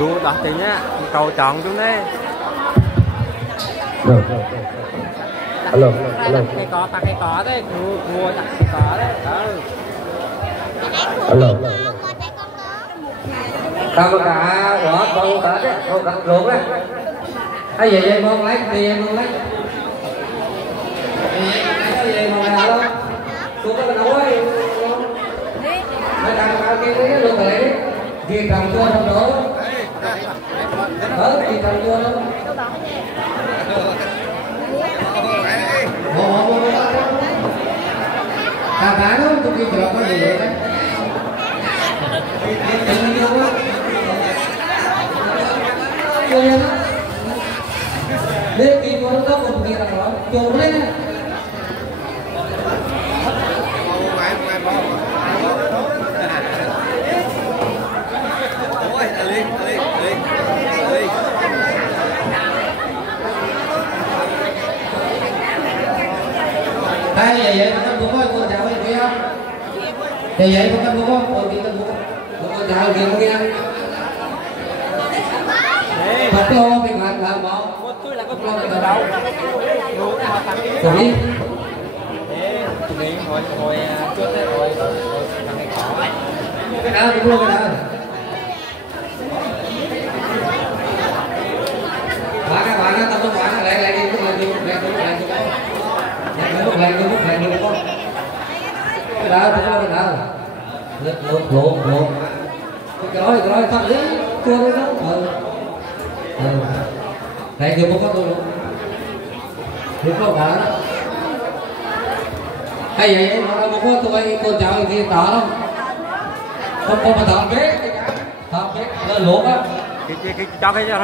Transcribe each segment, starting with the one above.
Rùa đọt thì nhá, cầu chọn xuống đấy. Rồi. Alo. Cây cỏ đấy, rùa đặt cây cỏ đấy. Alo. Tao cả đó con cả đấy, con cả ruộng đấy. Hay gì vậy con lấy thì em con lấy. Cái gì mà mày đâu? Tôi có đâu ấy. Mày làm cái luôn rồi. Thì trồng cho trong đó. Thì trồng cho nó. Thằng cá đó tôi kia chọn có gì vậy đấy. Để khi con nó một cái nào đó trộn lên. Đây vậy con đúng không? Con chào anh kia không? Vậy con đúng không? Con kia con chào kia không kia? Thật đâu mình làm bỏ. Tôi là con lo từ đâu? Rồi đi. Hồi trước đấy rồi thằng này có. Cái đó cũng luôn cái đó. Bạn tao có bạn lại đi cũng lại con. Cái đó tôi có cái đó. Lộn. Cái đó thật đấy. Chưa đấy đó. Đây chưa có tôi luôn. Được không cả? Hay vậy mà đâu có tôi con chào gì tỏ đâu. Không mà tỏ biết. Nó luộc á. Cho cái cho.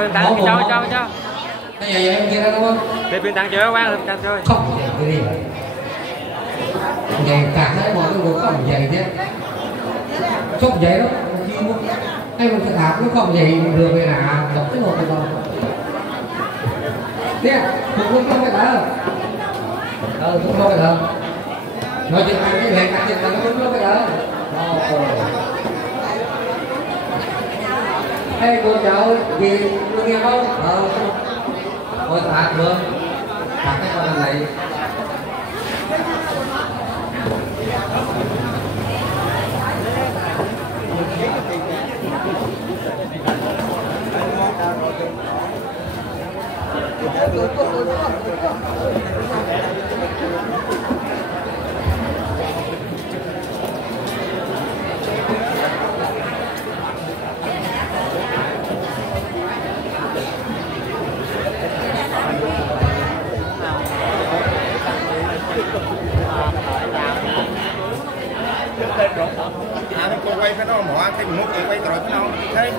Cái gì vậy em kia ra đúng không? Để bên tặng chưa quán lên chơi. Không, cái gì vậy? Vậy cả hai mọi người không vậy chứ. sốc vậy đó anh mình sẽ thả nó không vậy được về là đọc cái một rồi nè cũng không phải đâu cũng không phải đâu nói chuyện anh cái hẹn đặt chuyện là nó cũng không phải đâu hey cô cháu gì nghe không thôi thả luôn thả cái con này cô quay cái đó bỏ cái một cái quay rồi cái nào thấy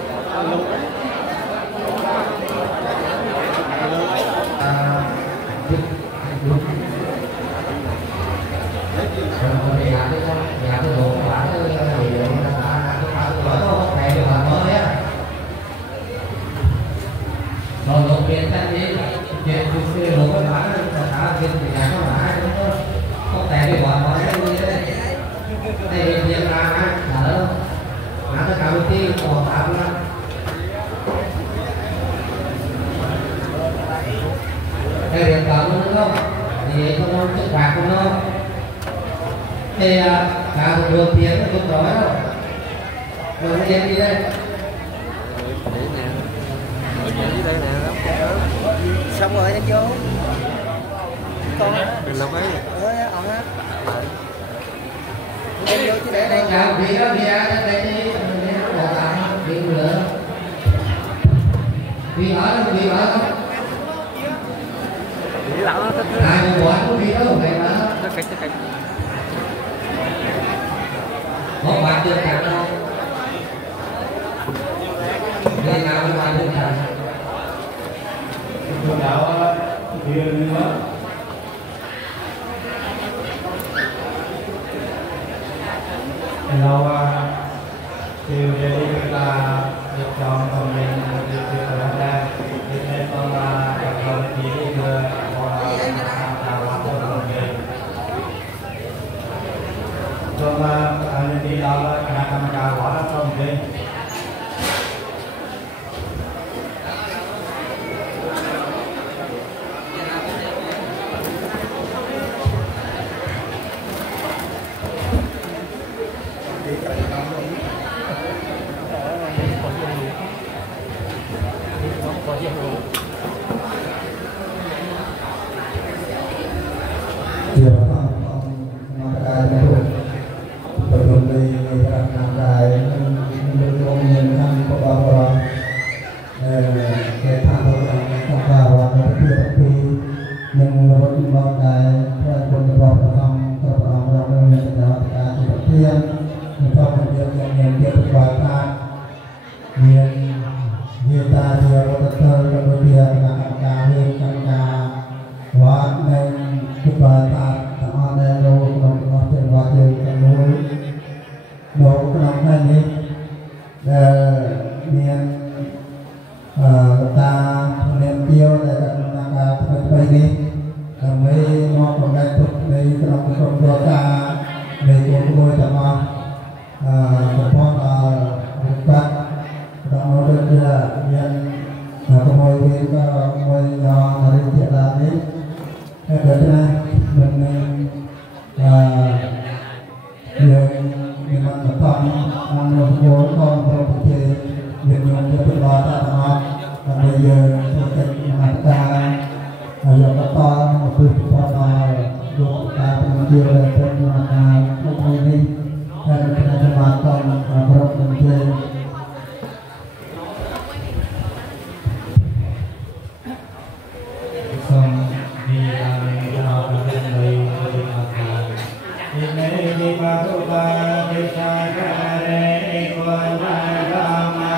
cái điện thoại nó không thì không chất bạc của nó thì cả một đường tiền nó không rõ đâu rồi nó đi đây xong rồi anh vô con đừng làm ấy em vô chứ để đây chào chị đó kìa đây đi nó bỏ tạm đi nữa đi ở không nghĩ lão nó thích ai mà bỏ nó đi đâu vậy mà nó kịch có bạn chưa cả đâu đây nào với bạn chưa cả cô giáo kia nữa lâu chiều về đi là được chọn còn mình được làm ra nên con gặp con chỉ vừa chào học của mình con anh đi đâu là làm chào hỏi con mình Hãy subscribe cho kênh Ghiền Mì Gõ để không bỏ lỡ những video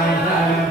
hấp dẫn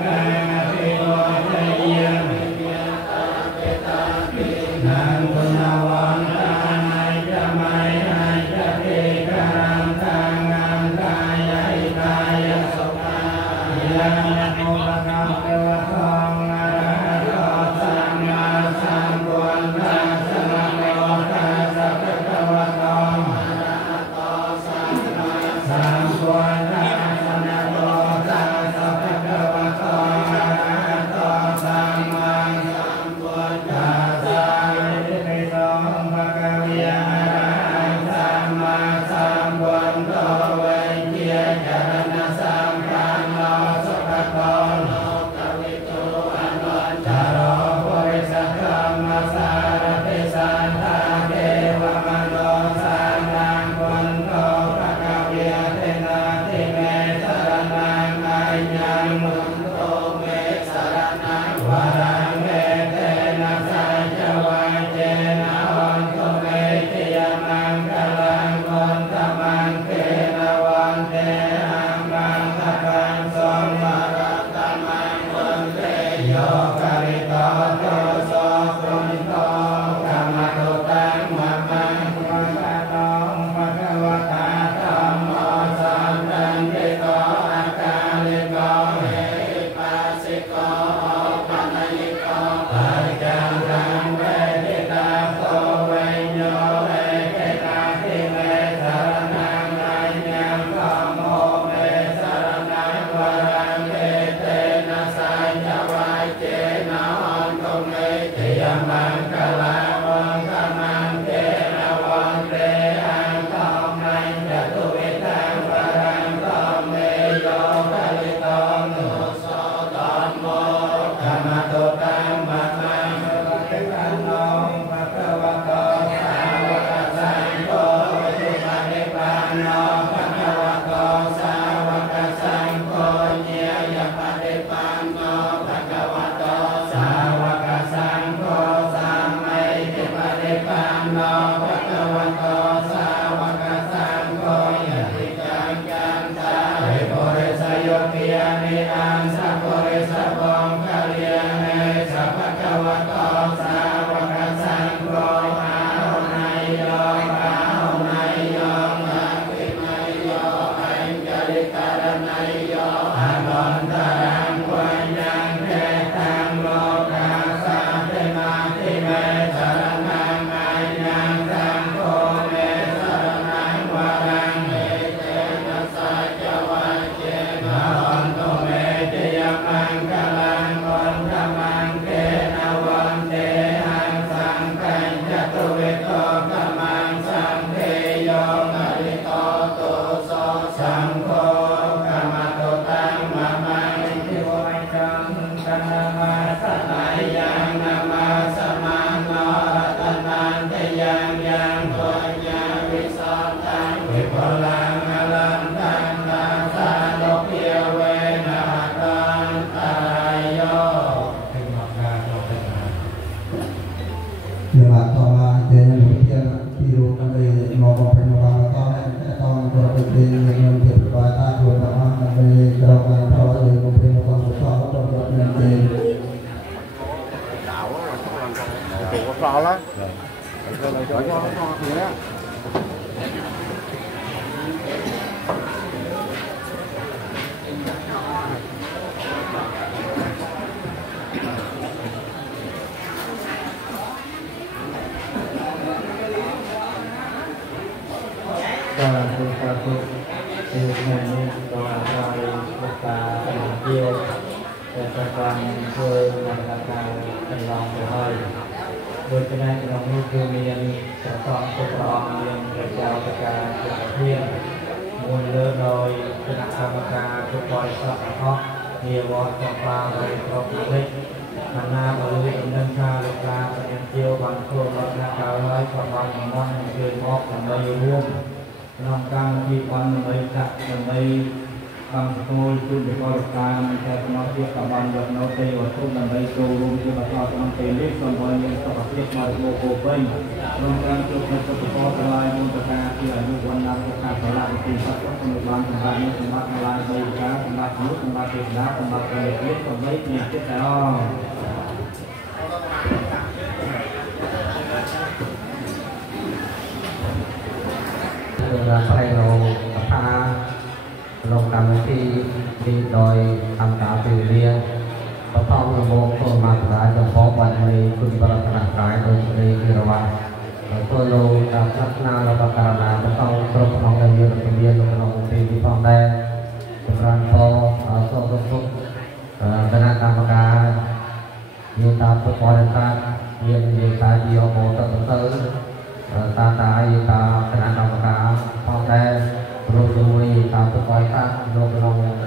เ rồi rồi tạo cho coi ta rồi lòng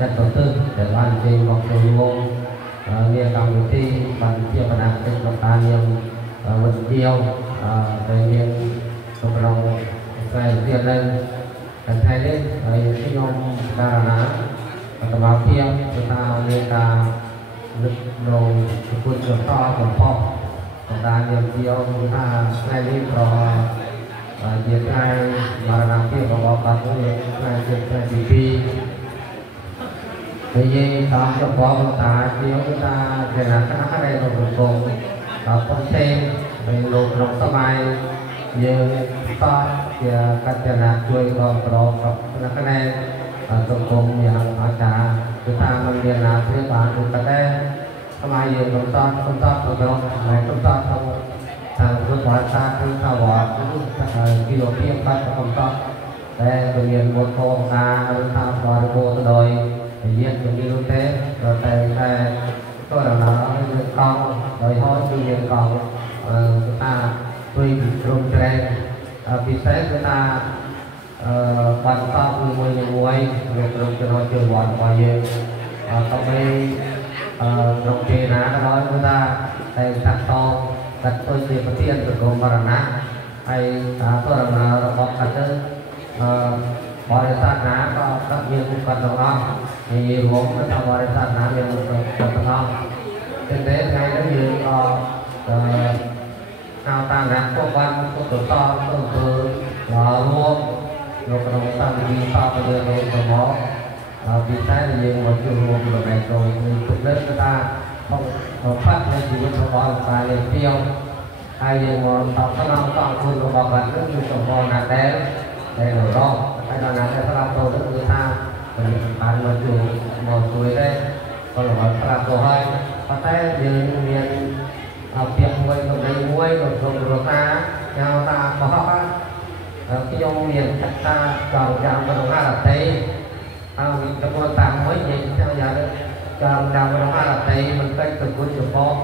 chất đầu tư để ban trên một số môn nghe cầm thi bằng chia phần ăn trên một ta nhiều vật tiêu về nhiên một lòng về tiền lên thay lên cái nhóm ta là tầm áo kia chúng ta nên ta lực đồ quân trường to còn phong ta niềm tiêu chúng ta ngay lên rồi diệt hai mà làm kia có báo cáo với hai trên TV bây giờ tao cho qua ta tiêu chúng ta để là cái này là một cùng không thêm về lột lòng sơ mai giờ ta giờ các nhà làm chơi còn pro là cái này tổng cùng nhà họ trả chúng ta mang tiền là thuê bán chúng ta đây sơ mai giờ công tác của nó này công tác không thằng cơ quan ta cứ thao bỏ cái đầu tiên bắt công tác để thực hiện một cô ta thao bỏ cô từ đời diện cũng như thế rồi tại tôi là nó con rồi thôi thực hiện còn chúng ta tùy rung trend vì thế chúng ta quan tâm mùi việc rung cho nó chưa hoàn bao nhiêu trong đây rung trend nó nói chúng ta đây thật to đặt tôi chỉ có tiền được gồm vào nát hay tôi là bọc đặt bò để sát ná có các nhiều cũng cần đồng non thì gồm nó cho bò để sát ná nhiều cần đồng non trên thế ngay đó như có nào ta nát có quan có tổ to có tổ luôn rồi có đồng ta đi to bây giờ rồi có mó vì thế là nhiều một trường luôn rồi này rồi thì thực đất người ta không phát lên chỉ có bò phải lên tiêu hay một tàu các năm tàu phun của bò vẫn rất nhiều tổng bò nạt đen đây là đó hay là nạt đen làm cầu rất người ta bán một chủ một tuổi đây còn là làm cầu hơi có thể như miền tiệm muối còn đây muối còn rồi ta nhau ta có họ cái dòng miền ta còn chạm vào đồng là tây mình cho con tạm mới gì theo giờ đấy chạm vào đồng là tây mình cây từ cuối chiều phố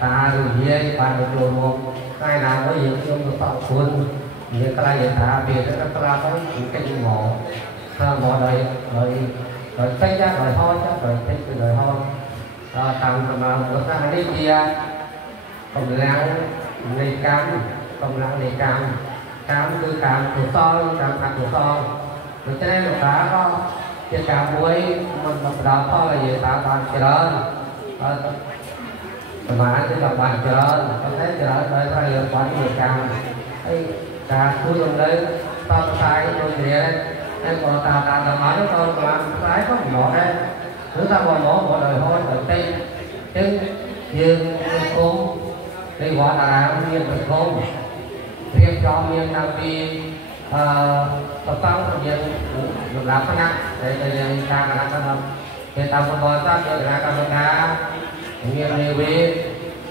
ta rồi dê bàn được rồi một hai nào mới dựng chung được tạo quân những cái này ta về cái ta có những cái mỏ mỏ đời rồi cách ra rồi thôi chắc rồi thích rồi thôi tầm mà bữa nay đi kia còn láng này cam còn láng này cam cứ cam của son cam hạt của son rồi cho nên ta có cái cam muối mình đào thôi là gì ta còn cái đó mà anh cứ bạn chờ có thấy chờ đợi thay được quán người càng ấy cả cuối tuần đấy tao sai tôi gì đấy em còn ta nói với tôi làm trái có một đấy chúng ta còn một đời thôi đầu tiên chứ dương cung đi gọi là làm nhiên được cung riêng cho nhiên đăng ký tập tông nhiên được làm cái năng để ta là làm cái hiện tại một con ta để làm cái năng nhiên này về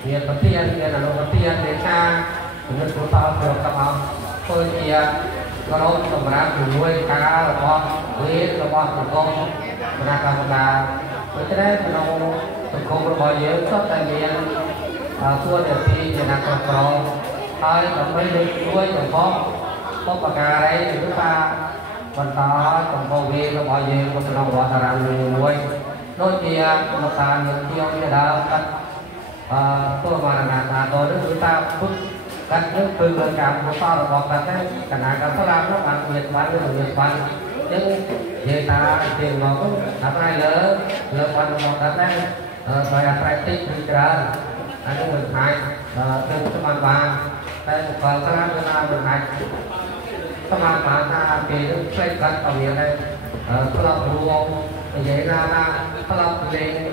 nhiên vật tiền nhiên là vật tiền để cha cũng như chúng ta được tập học tôi thì có đâu tầm ra từ nuôi cá là con với là con của con là cả một là với cái đấy nó không có bao nhiêu sắp tại miền xua để thì là còn có hai tầm mấy nuôi còn có bạc cá đấy thì chúng ta còn có còn có về nó bao nhiêu có nó gọi là làm nuôi đôi khi một ta những tiêu như đó tôi mà là tôi đó chúng ta phút cách nước từ người cảm của sao là bọc đặt đấy cả ngày cả sao làm nó bằng nhiệt bán với nhiệt bán nhưng về ta tiền nó cũng làm ai lỡ quan bọc đặt đấy rồi là phải tích đi ra anh mình hai trên cái bàn bàn đây một phần sao làm cho ta mình hai các bạn ta thì nó xây cất ở miền đây tôi làm ruộng vậy ra ta làm lên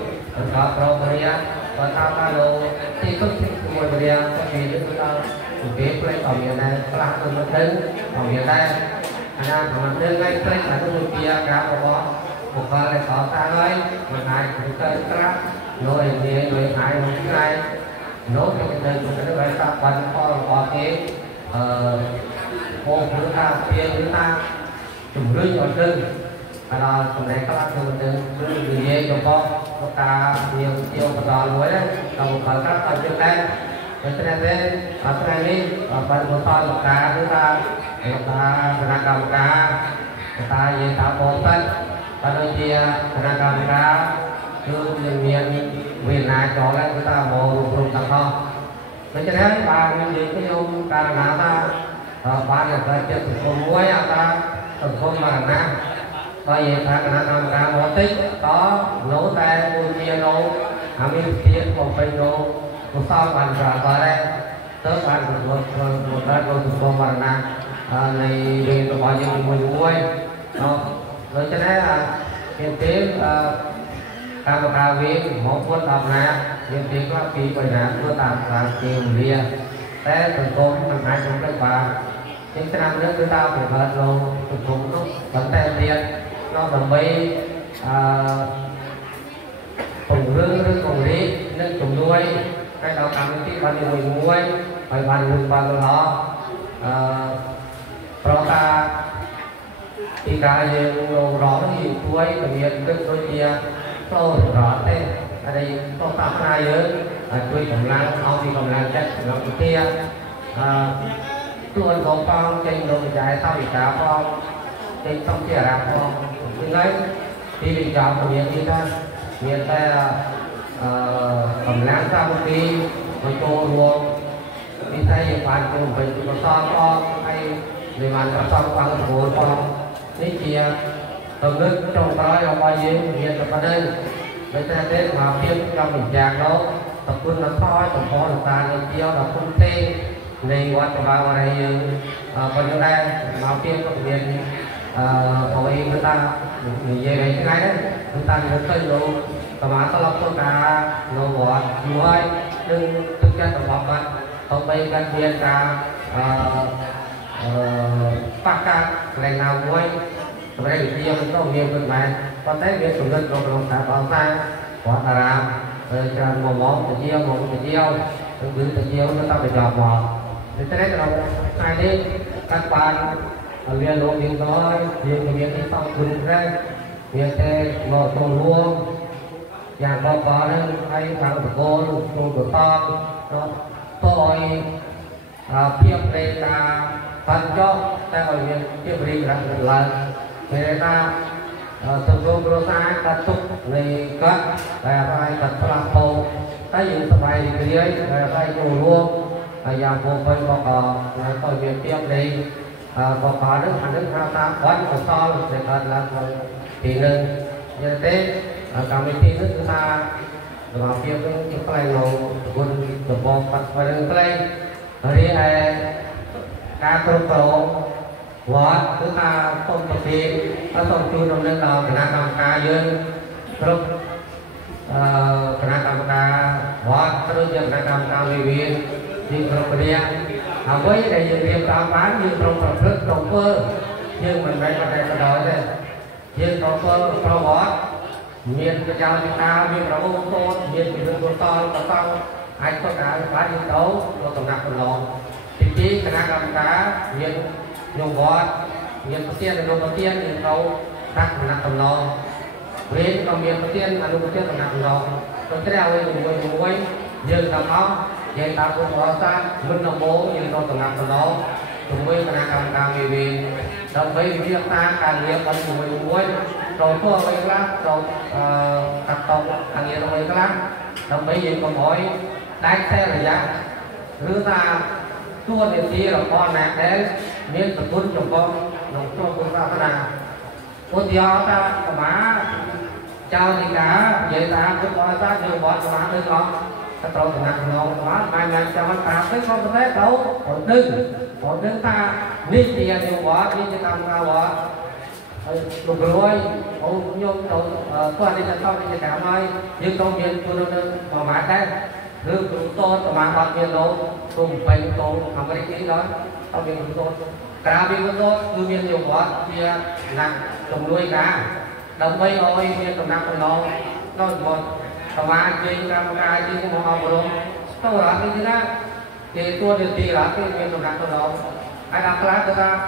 có program và ta đồ thì có thể ngồi về đây có thể chúng ta kế play ở miền này có làm được một đứng ở miền đây anh em mình đứng ngay play là cái người kia cả một phần này có ta ơi một ngày chúng ta ra rồi thì người hai người này nốt cái đời của cái bài tập bắn có cái một chúng ta tiền chúng ta chủng rơi ở chân là trong này các bạn thường từ dễ cho con ta nhiều vào lối đấy còn một phần các ở trên đây cho nên thế ở trên đây đi phần một phần cá chúng ta làm cá ta về tạo bộ tất ta đôi chia là cầm cá cứ nhân viên viên này cho lên người ta bộ rụng tặng con vậy cho nên bà nhân viên cái ông ta là ta ba là ta chơi cùng muối ta cùng không mà na coi vậy ta là cầm cá bộ tích có nấu tay mua chia nấu mình tiền một bên nấu một sao bàn ra coi đây tới bàn một đợt rồi cùng không mà na này về bao nhiêu người muối rồi cho nên là hiện tiếng cà viên một quân đọc nè hiện tiếng có kỳ bài nè quân đọc là kiều lia té từng con mình hai cũng cái bà những cái năm nữa chúng ta phải hợp luôn từng con nó vẫn tên tiền nó đồng mấy cùng rư cùng lý nên cùng nuôi cái đầu cầm cái bao nhiêu người muối phải bàn được bao nhiêu đó pro ta thì cái gì rõ thì cuối thực hiện rất đôi chia tôi rõ thế ở đây có pháp hai giới tôi cộng năng ông thì cộng năng chắc nó cũng kia tôi có con trên đường dài sau thì cả con trên sông chia ra con nhưng ấy thì bị chọn thực hiện đi ra hiện tại là cộng năng sau khi tôi cho luôn đi thấy những bạn của mình có so con hay người bạn có so con của con ní chia từng nước trong đó là bao nhiêu hiện tại ở đây vậy ta đến mà tiếp trong tình trạng đó tập quân nó thôi tập phó được ta nên chiếu là không tê này qua tập vào này còn như đây mà tiếp công việc hội người ta về này cái đấy chúng ta được tên luôn tập mà ta lọc cho cả nó gọi muối đừng thực chất tập học bạn không bay căn viên cả phát cả lần nào muối đây là chia mình có nhiều người bạn có thấy việc sử dụng trong xã hội ta có ta làm cho một tự chiêu tự chiêu nó ta phải chọn một thì thế là hai đi các bạn liên lộ tiếng nói nhiều người biết đi xong cùng ra việc thế ngồi cùng luôn nhà có nên hay thằng của cô của con nó tôi tiếp đây là phần cho ta ở viện tiếp đi là lần người ta từng số prosa ta tục này cắt và phải cắt làm tổ cái gì tập bài thì dưới và phải ngồi luôn và vô bên có coi việc tiếp đi có nước hành nước ta quán của so để cắt là thì nên như thế cả mấy tí nước chúng ta và tiếp cái play nó quân được bộ phật và đừng play ở đây là ca pro vợ chúng ta không thực hiện nó không chui trong lên đầu kena cầm ca dương rồi kena cầm ca vợ terus dia kena cầm ca viên di property với đây dương riêng ta bán dương trong sản xuất trong cơ dương mình phải có thể có đợi đây dương trong cơ pro vợ miền cái chào chúng ta miền đó ô tô miền cái đường to có sau anh có cả bán dương đấu có tổng nạp còn lò thì chỉ kena cầm ca miền dùng vót miền đầu tiên là đầu tiên thì câu đặt nặng tầm lò với còn miền đầu tiên là đầu tiên là nặng lò còn cái nào dùng muối dừng tầm đó dừng tầm cũng có xa mình đồng bố dừng câu tầm nặng tầm lò dùng muối là nặng càng vì đồng với việc ta càng nhiều còn dùng muối rồi thua với cái lắm rồi tập tông càng nhiều với cái lắm đồng với dừng còn mỗi đánh xe là giá rứa ta tua thì chia là con nè để miếng tập quân trong con nông cho quân ta thế nào quân do ta má chào thì cả vậy ta cũng coi ta nhiều bọn của má đứa con ta trâu thì nặng lòng má mai ngày cho con ta thấy không có thế đâu còn đừng ta biết tiền nhiều bọn đi cho tao cao bọn lục rồi ông nhung đâu qua đi là xong đi cả mai nhưng công viên tôi đâu mà má đây hương tôi mà bắt viên đâu cùng bệnh tôi không có cái đó tao viên tôi cả viên tôi cứ viên nhiều quá kia nặng trồng nuôi cá đồng bây ôi viên trồng nặng còn nó một tao mà chơi cam cài chơi cái món học rồi tao nói cái gì đó thì tôi điều gì là cái viên trồng nặng còn ai làm cái người ta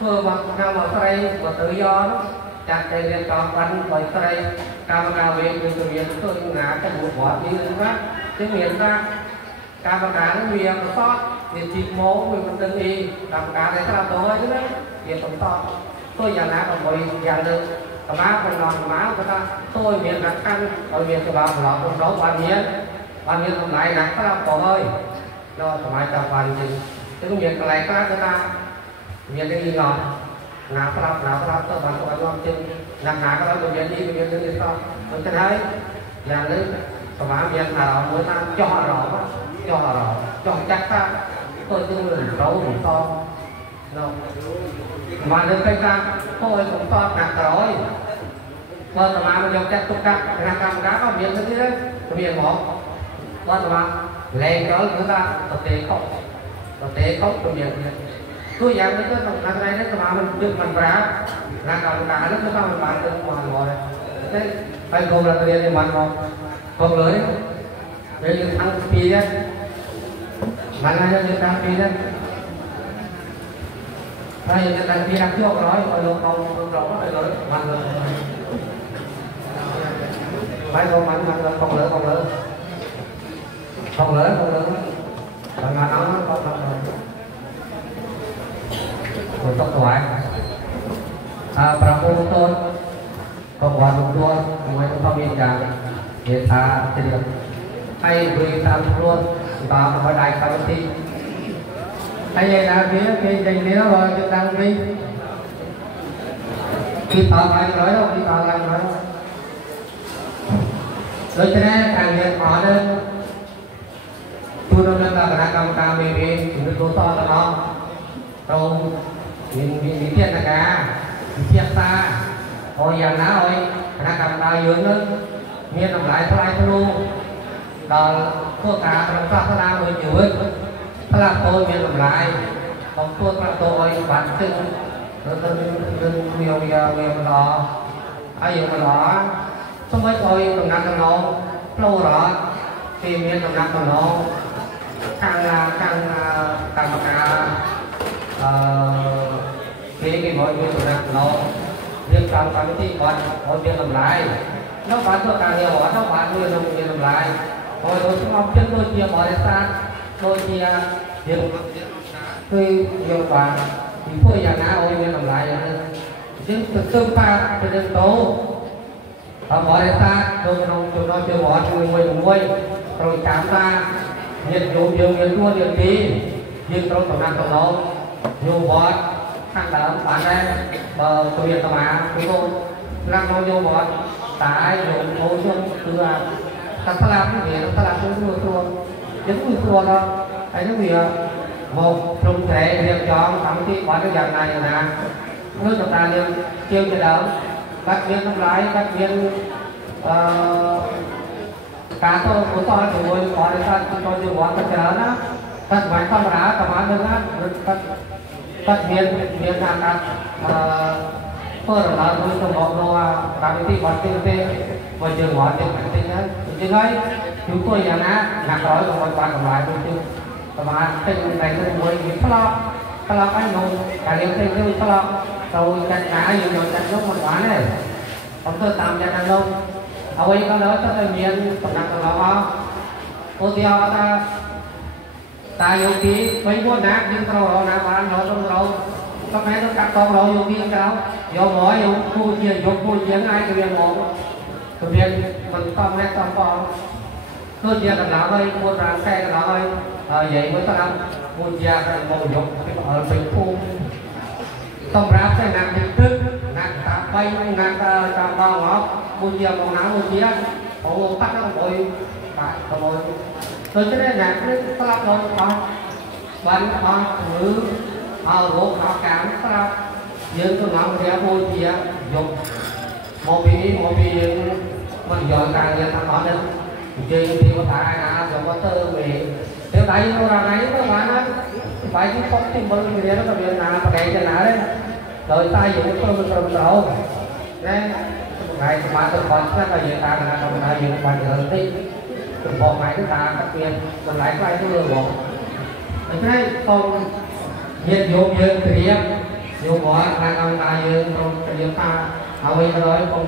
thưa mà nào mà say mà tự do đó chặt cây liền tròn bắn bởi say cam cài viên từ viên tôi ngã cái bụi bỏ đi nữa cái miền ra cá bạc cá nó miền nó sót thì chìm mố mình còn từng đi làm cá đấy là tối chứ đấy miền còn sót tôi giờ nào còn bồi giờ được má còn lòng máu của ta tôi miền đặt ăn tôi miền cho bà lọ con đấu ban miền hôm nay nặng các bạn ơi do thoải mái chào bàn gì cái miền còn lại các ta miền cái gì ngọt nào các tôi bạn tôi ngon chân nặng các bạn tôi miền đi sao tôi thấy là lấy thoải mái miền nào mới ta cho họ rõ cho chắc ta tôi tương là đấu đủ to mà lên cây cam tôi cũng to nặng rồi vâng mà mình dùng chắc tục cam cá có miệng thế đấy miệng một vâng mà lên đó chúng ta thực tế không của miệng tôi dám đến cái thằng này đấy mà mình được mình ra là còn cả lúc chúng ta mình bán được hoàn rồi thế anh không là tiền thì mình không lưới để như thằng phi đấy mà là như thằng phi đấy đây là đăng ký trước rồi rồi luôn không rõ rồi mạnh rồi phải không mạnh không lỡ còn mà nó không rồi tốt thoại prabu tôn còn quan trọng luôn ngoài trong phong viên rằng hiện tại thì hay vì tham luôn và phải đại khai thi hay vậy là cái trình đó rồi chúng ta đi khi thọ lại nói đâu khi thọ lại nói rồi cho nên càng việc họ nên tôi đâu nên là cái cầm cà mì chúng tôi to là nó rồi mình tiền là cả tiền xa hồi giờ ná rồi cái cầm cà dưỡng nữa miền làm lại thôi luôn đó cô cả làm sao ta làm người chịuถ้าเราโตมีลำลายของตัวเราโตไอ้บัตรซึ่งเมียวมันรอไอ้ยังมันรอสมัยก่อนตรงนั้นน้องโปรรอที่มีตรงนั้นน้องข้างกรรมการcái mọi người tụi nó riêng trong cáiที่ก่อนhọมีลำลายnó bánตัวการเนี่ยบอกnó bán người nóมีลำลายhồi tôi xuống ông chân tôi chia bỏ ra xa tôi chia hiện tôi nhiều bạn thì thôi giờ nào ôi mình làm lại nhưng thực tương pha cho nên tố ở bỏ ra xa tôi nói chưa bỏ người rồi cảm ta nhiệt độ nhiệt luôn nhiệt đi nhưng trong tổng năng tổng nó nhiều bỏ thằng đó bạn đây tôi hiện mà chúng tôi làm bao nhiêu bỏ tại dùng hỗ trợ từ thằng ta làm cái gì nó ta làm cái thua chính như thua thôi hay cái gì một trung thể việc chọn thậm chí qua cái dạng này nè nước chúng ta liền kêu cho đỡ các viên năm lái các viên cá tôi của tôi thì tôi có để ta tôi chưa bỏ cái chợ đó các bạn không đã các bạn đừng á các viên hàng các tôi là tôi không bỏ đồ các cái gì còn tiêu tê và chưa bỏ tiền bản tính đấy chứ ấy chúng tôi nhà nát rồi còn bạn còn lại tôi chưa các bạn tình này tôi muốn những cái lo cái nông cả liên tình tôi cái lo tôi chặt cá nhiều rồi chặt lúc một quán này còn tôi tạm chặt ăn nông ở đây có nói cho tôi miền còn nặng còn lo cô tiêu ta yêu ký mấy con nát nhưng rồi nát bạn nói trong rồi các mấy nó cắt con rồi yêu ký sao do mỗi yêu khu chia ai cái việc một cái việc mình con nét con tôi chia làm nào đây mua ra xe làm nào đây vậy mới sao mua ra một dục ở bình khu tổng ra sẽ nặng hình thức nặng tạm bay nặng tạm bao ngõ mua ra một não mua chia họ tắt nó bồi bạn bồi tôi sẽ nặng cái sao rồi họ bạn họ thử họ gỗ họ cảm sao nhưng tôi nói theo mua chia dục một vì mình dọn càng người ta nói đến chuyện thì có phải là rồi có tư về nếu tại nó ra này nó bạn á phải cái phong trình bơi người đó là việc nào phải để cho nào đấy rồi tay dùng tôi rồi nên ngày mà tôi còn rất là nhiều ta là còn ta dùng bằng người đi từ bộ máy chúng ta đặc biệt còn lại quay cái đường bộ thế còn hiện dụng hiện tiệm dùng bỏ là ông ta dùng trong cái taเอาไว้ก็ร้อยคน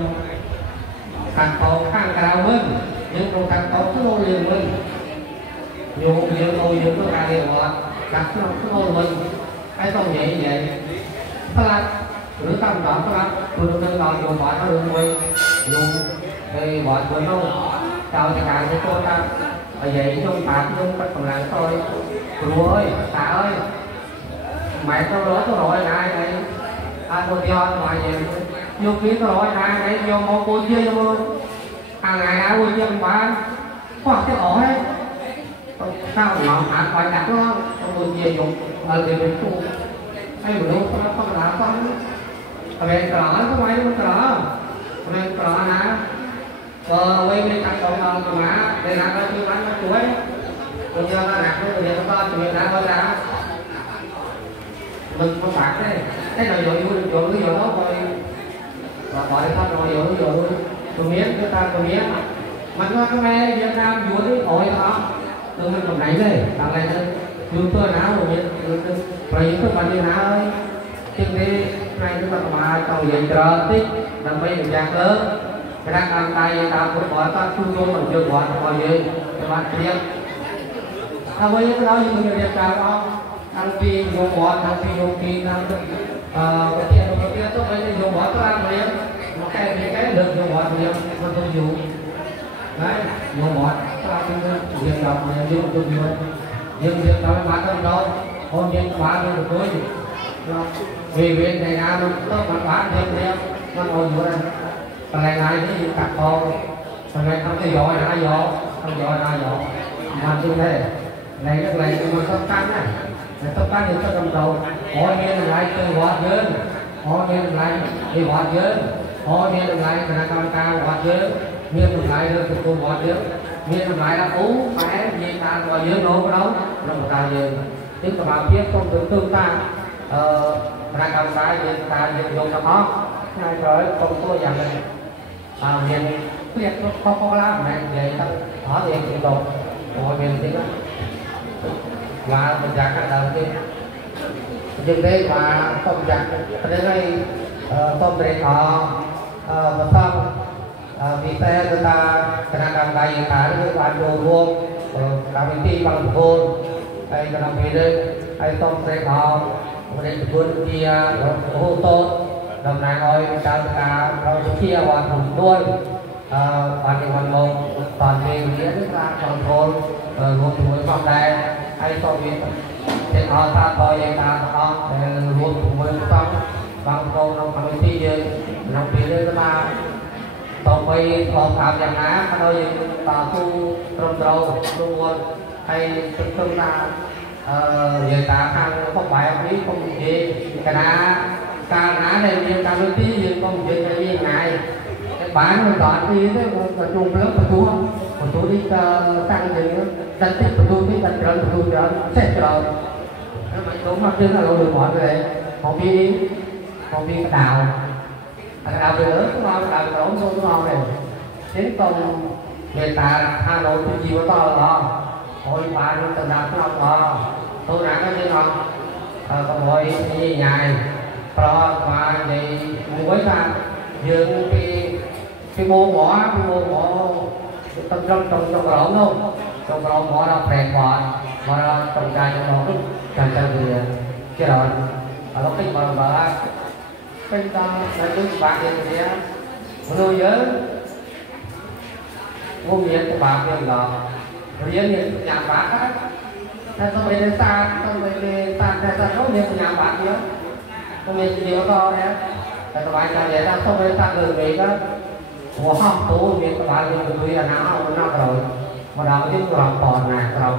ขัดต่อข้างกระมึงยังตรงขัดต่อขึ้นโอเลี้ยงมึงอยู่เลี้ยงโออยู่ก็การเลี้ยงว่าขัดขึ้นโอมึงไอ้ต้องใหญ่พลัด หรือตั้งดอกครับคุณต้องรออยู่บ่อนเขาดูไปอยู่ในบ่อนคนนู้นเจ้าจะการที่โคตรbây giờ chúng ta chúng ta còn làm thôi rùa ơi tạ ơi mẹ tao lỗi tao rồi này này tôi cho ngoài về vô kiến tao rồi này này vô một cô chia vô hàng ngày áo cô chia mà có cái ổ ấy sao mà phải đặt nó cô chia dùng ở thì mình tu hay mình đâu có không là không về cỏ có mấy con cỏ về cỏ nè quay bên cạnh cộng đồng mà để làm cái chuyện bán chuối bây giờ là nạp cái tiền nó chuyện đã hơi ra mình không phạt đấy cái này rồi rồi cái đó rồi gọi đi không rồi tôi miếng chúng ta tôi miếng mình có cái này Việt Nam vui cái hội đó từ mình còn này đây tặng này thôi dùng tôi nào rồi những cái bạn như nào ơi trên đi này chúng ta mà trong hiện trường tích làm mấy người giang lớn cái đang làm tay ta cũng gọi ta chung chung mình chưa gọi gọi gì các bạn biết à với cái đó như mình được cả không ăn phi dùng bọt ăn phi dùng phi ăn cái tiền tốt với dùng bọt có ăn liền một cái được dùng bọt liền mình không dùng đấy dùng bọt ta cũng việc đọc dùng dùng việc đó bán không đâu hôn nhân bán được tối vì việc này nào nó bán thêm nó ngồi vừa đây còn này cái cặp con còn này không cái giỏi ra gió không giỏi ra gió mà như thế này cái này mình tóc cắn này tóc cắn thì tóc cầm đầu hỏi nghe lại chơi quạt dớn hỏi nghe lại đi quạt dớn hỏi nghe lại là con cao quạt dớn nghe lại được cô quạt dớn nghe lại là uống phải gì ta quạt dớn đâu có đâu nó một ta gì chứ các bạn biết không được tương ta ra cầm cái gì ta dùng nó khó hai rồi không có dạng này miền quyết nó có làm này vậy ta ở thì em đồ mọi miền thì đó và mình giặt cái đầu tiên nhưng đây mà không giặt đến đây tôm để họ và xong vì thế người ta kena làm bài cả những bạn đồ vuông cả mình đi bằng vuông hay là làm gì đây hay tôm để họ để vươn kia hô tốt đồng này thôi ta rồi chia hoàn hùng đuôi hoàn thì hoàn một toàn về nghĩa nước ra toàn thôn luôn với con đây hay so với thì họ ta coi vậy ta họ luôn với xong bằng câu nó bằng thi gì nó bị lên ta tổng quay còn phạm dạng á đôi ta thu trong đầu luôn hay chúng ta về ta ăn không phải biết không gì cái nào càng ná này nhiều càng lớn tí nhưng không chuyện là gì ngại bán mình toàn đi thế mà chung lớp mà chú đi tăng gì nữa đánh tiếp mà chú đi đánh trận mà chú trận xét rồi mà chú mặc chứ là được mọi người còn đi cái đào về lớn cũng ngon đào đổ cũng ngon này chính công người ta Hà Nội thì gì có to là hồi bà đi tận đào cũng ngon tôi nãy có gì ngon còn hồi như nhài rồi mà thì mỗi ta dựng cái mô mỏ tâm trong rộng không trong rộng mỏ là phèn bọt mà là trong trai trong đó càng thì cái rồi ở lúc cái mà cái ta lại cứ bạc vậy thì nuôi nhớ mua miếng của bạc tiền đó rồi nhớ những nhà bạc á nên tôi về xa nó miếng của nhà bạc nhớ tôi nghe nhiều to đấy, tại các bạn làm vậy ta không nên tăng người vậy đó, của học tú việc các bạn làm người là não rồi, mà đầu tiên còn còn này còn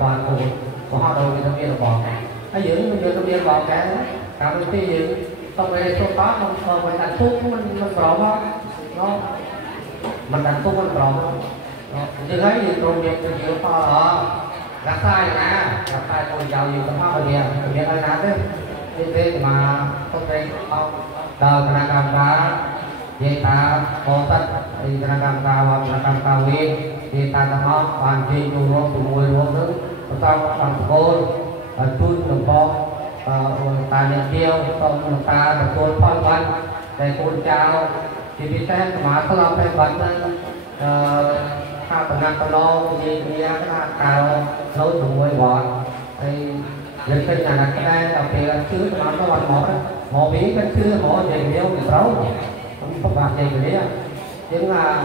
của họ đâu thì tâm viên là còn, cái giữ mình tâm viên còn cái, cả mình tí gì, không về số có không mình đặt thuốc mình rõ không, nó mình đặt thuốc mình rõ không, như thế thì công việc thì nhiều to đó, đặt sai còn giàu nhiều cái họ bây giờ việc ai làm đấy. Thế mà không thể không đời kena gambar vậy ta có tất thì kena gambar hoặc là gambar viên thì ta có hoàn chỉnh đủ luôn đủ mùi luôn nữa xong bằng côn chun đồng bò ta lên kêu xong ta được côn phong văn để côn trao thì vì thế mà có làm phải vẫn ha phần năng lo gì cái cào nấu đủ mùi bọt thì dân kinh là cái đây đầu tiên là chứa nó có bằng một bí cái chứa một gì nhiều thì xấu không có bạn gì cái đấy nhưng mà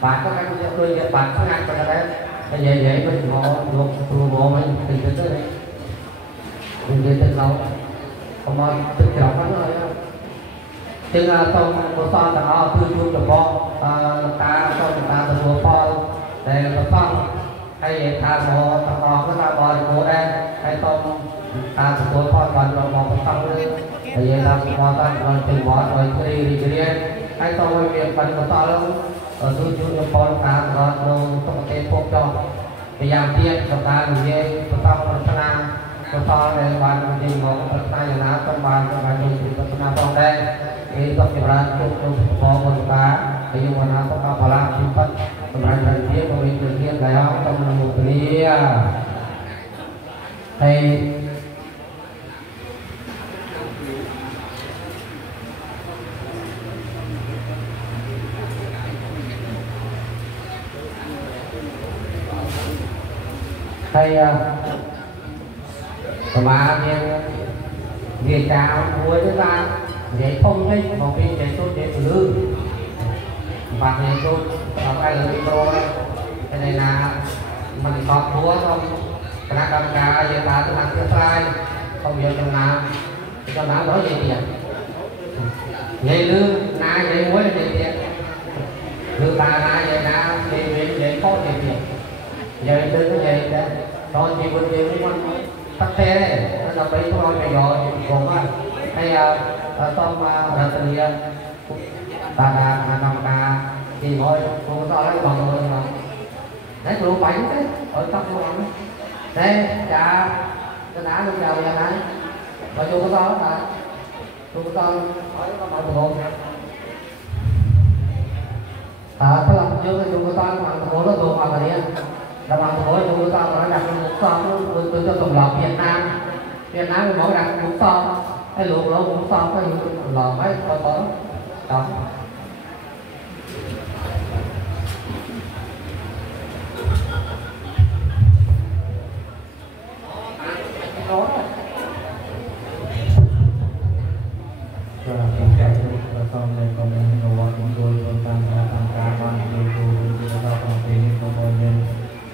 bạn có cái tôi nhận bạn có ngăn cái đấy cái gì vậy mình ngộ được ngộ mình tình tình tới đây mình tình lâu không ai tình trọng lắm rồi nhưng trong một son là họ tư chung được bo ta trong ta từ bộ bo để một son hay ta bộ ta họ cái ta bò bộ đen hay trong ta từ bộ bo còn là một son nữa bây giờ ta bộ ta còn từ bo rồi đi đi hay trong cái việc phần một son luôn tư chung được bo ta còn trong cái bộ cho bây giờ tiếp ta về ta còn ta Kota dari Bandung di mau pertanyaan kembali kepada kita kenapa deh itu keberadaan untuk mau kita ayo mana kota Palang simpan keberadaan dia pemimpin dia gaya untuk menemukan dia và việc chào cuối thứ ba để thông minh một viên để tốt để lương và để tốt ở đây là video cái này là mình có thua không cái nào cầm cá giờ ta tôi làm tiếp tay không giờ trong nào đó gì tiền vậy lương na vậy cuối là gì tiền lương ta na vậy na thì vậy có gì tiền vậy đừng vậy đấy thôi thì bên kia cũng tắt xe đấy nó là bị thôi mày rồi còn hay xong là tình yêu ta là nằm ta thì thôi không có lấy bằng rồi mà đấy tụi bánh đấy ở trong luôn đấy chà cái đá luôn chào nhà này và chú có sao là chú có sao hỏi có mọi người thế là chưa cái chú có sao mà có nó đồ mà cái là bằng khối chúng ta nói đặt một son tôi cho tổng lọc Việt Nam thì mỗi đặt một son cái luộc lỗ một son có những lò mấy có đó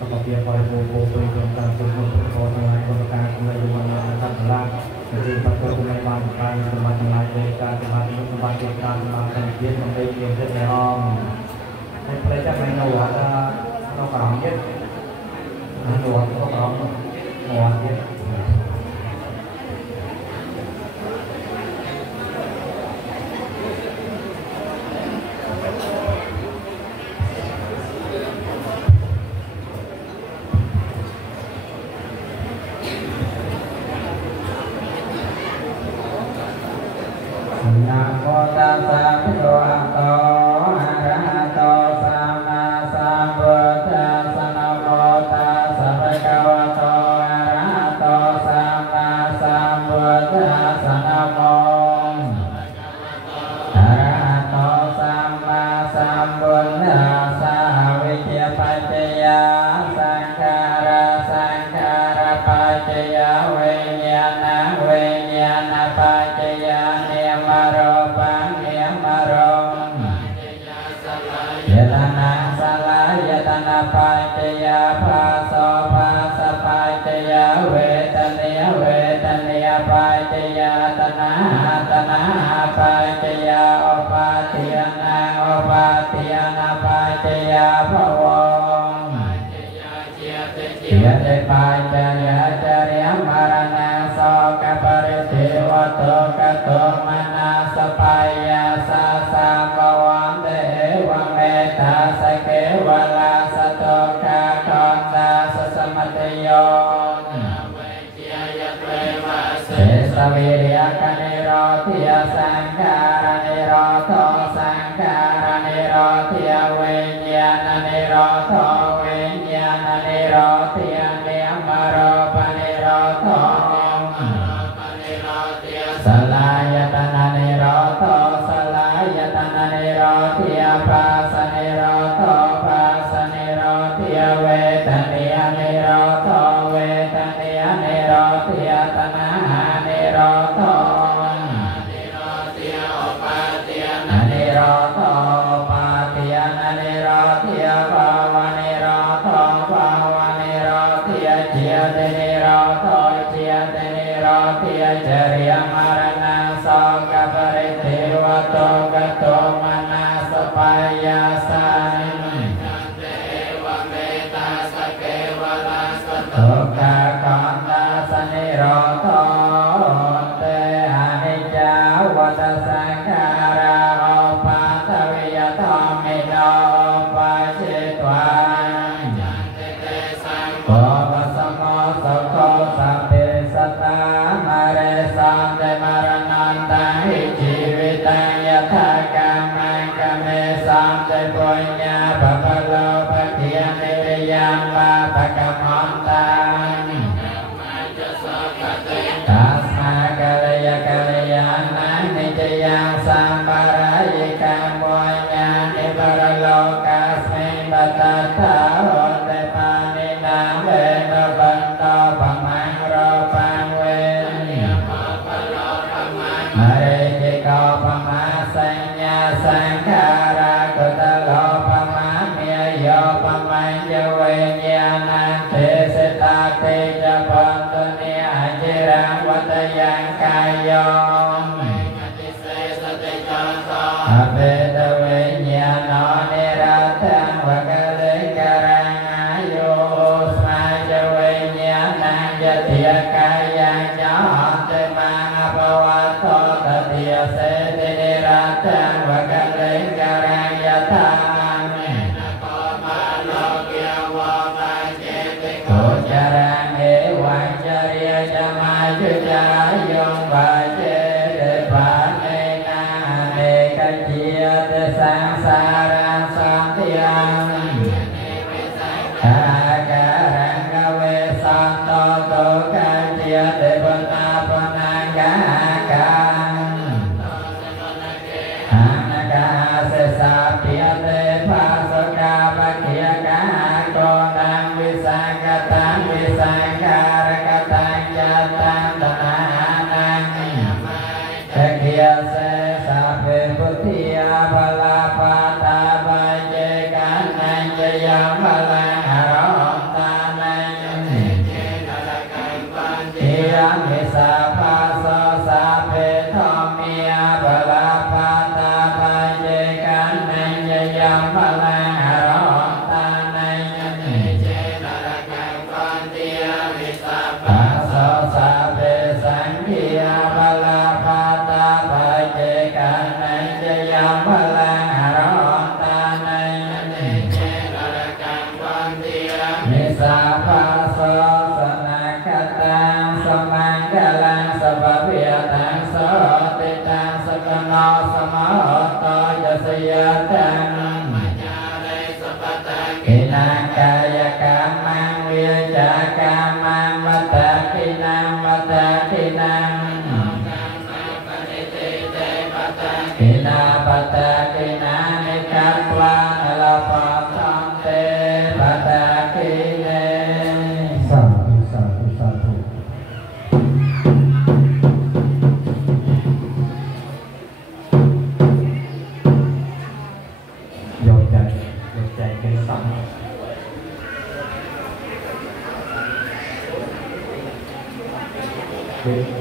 Hãy subscribe cho kênh Ghiền Mì Gõ để không bỏ lỡ โรติยภาวะนิโรธภาวะนิโรติยเจียตินิโรธเจียตินิโรติยจริยมรณะโสกปริเทวโตกโตมนัสปายาสานิทุกขขันธสนิโรธเตอนิจจาวัฏสังขาราอุปาทวิยธรรมิโนปัจจิตวาโภคสัมโมสุโขสัพเพสัตตามะเรสันติมรณันตังหิชีวิตังยถากรรมังกเมสันติปุญญาภะคะโลภะเทียนิริยังวาภะกะมันตังตัสสะกัลยาณังนิจยังสัมปารายิกังปุญญานิปรโลกัสมิงปัตตัทธาโหติปานินาเวนะบันโตปะมังโรปังเวมะเรจิโกปะมาสัญญาสังขารากุตโลปะมาเมียโยปะมัญญเวญญาณังเทสิตาเตจะปันตุเนียจิรังวัตยังกายโยอเปตเวญญาณนิรัตถังวะกะเลกะรังอายุสมาจเวญญาณังยะติยกายังญาติมังอภวัตโตตติยเสตินิรัตถังวะกะเลกะรังยะทังกุจารังเอวังจริยจมาจุจายงบาเจเดปาเนนาเนกเจียเตสังสารังสัมติยังอาการังกเวสันโตโตกัจเจียเตปนาปนังกากังอานาคาเสสะเปียเตภาสกาปะเคียกาโกนังวิสังกตังวิสังการกตังยัตตังตนานังตะเกียเสสัพเพพุทธิยาภลาปาตาปัจเจกันนังจะยังภลังอรหันตานังทิยังมิสาภาโสสัพเพธรรมิยาภลาปาตาปัจเจกันนังจะยังภลังอรหันตานังปัสสะสัพเพสังขิยาภลาภาตาปัจเจกันนังจะยังภลังอรหันตานังนิสาภาโสสนาคตังสมังกลังสัพเพยตังโสติตังสกโนสมโหโตยัสยตังกินังกายกามังเวียจากามังวัตตะกินังวัตตะกินังกินาปัตตะกินานิคัตวานลาปะทัมเตปัตตะกิเนสาธุสาธุสาธุโยมใจเป็นสัง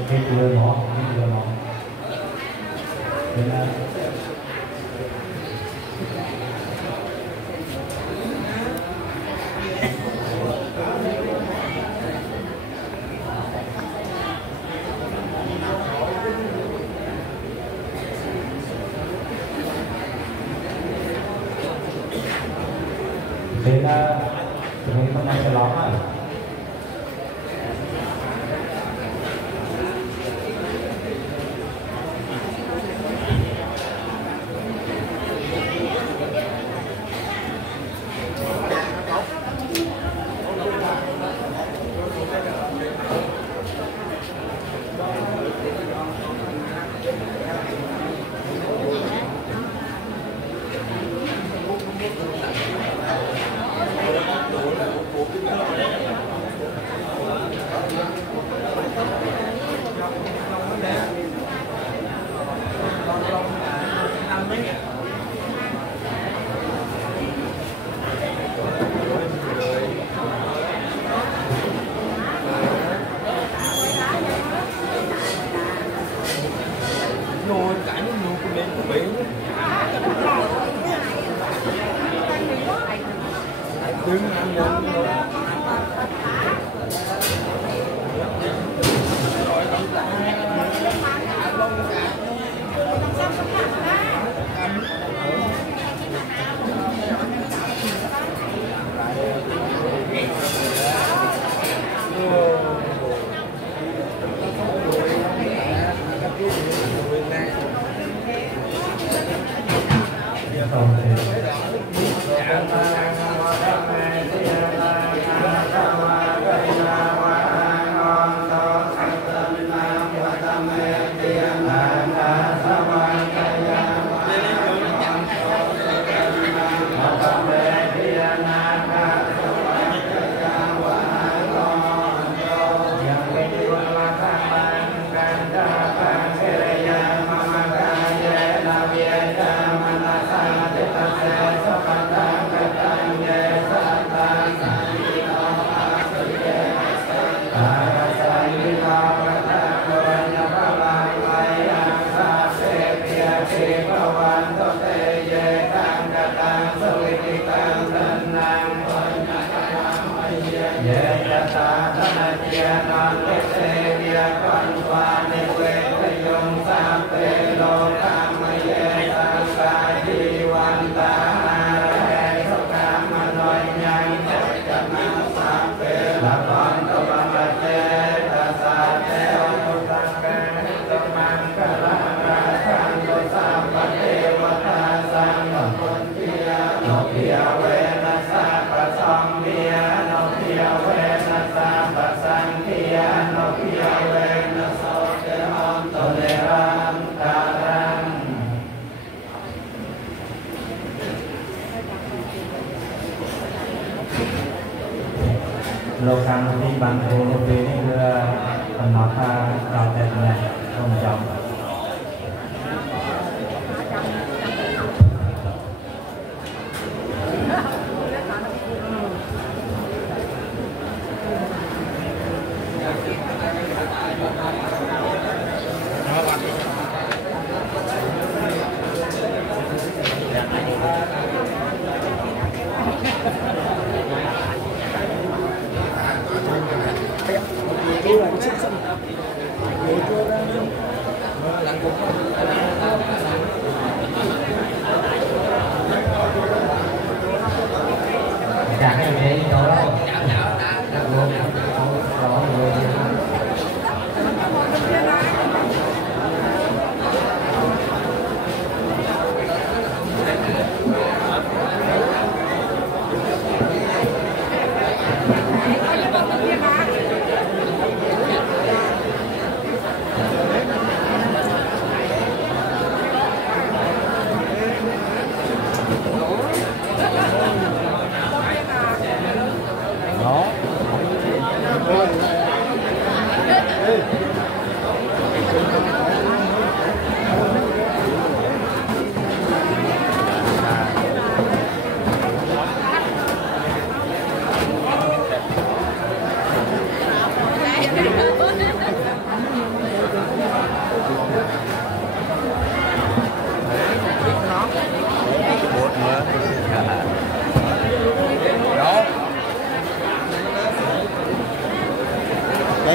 เป็นเรือหมอเป็นอะไรเป็นทำไมจะร้องไห้ លោកខាងនេះបានធ្វើនៅពេលនេះគឺកំណត់ថាដល់តែនេះសូមចាំ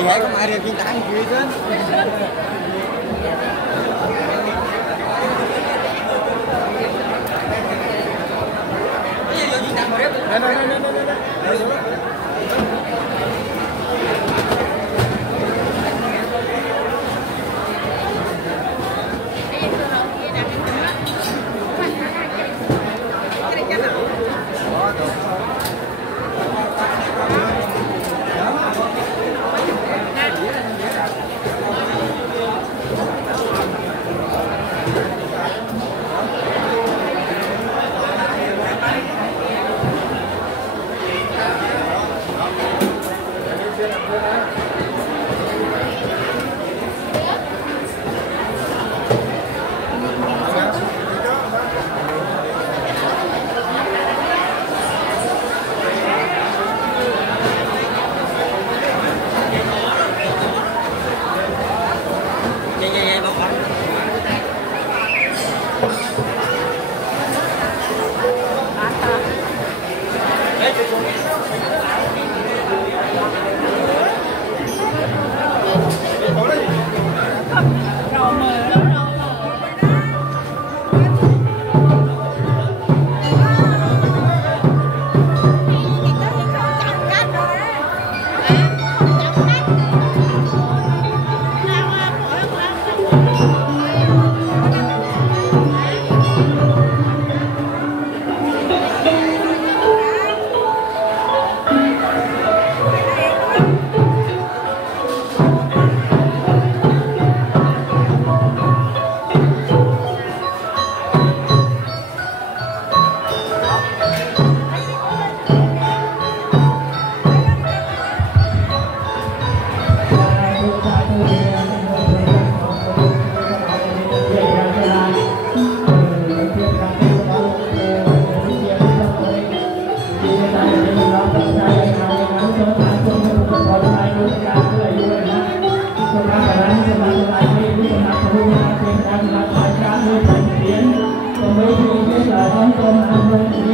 vậy không ai được hiện tại gì chứ. Hãy subscribe cho kênh Ghiền Mì Gõ để không bỏ lỡ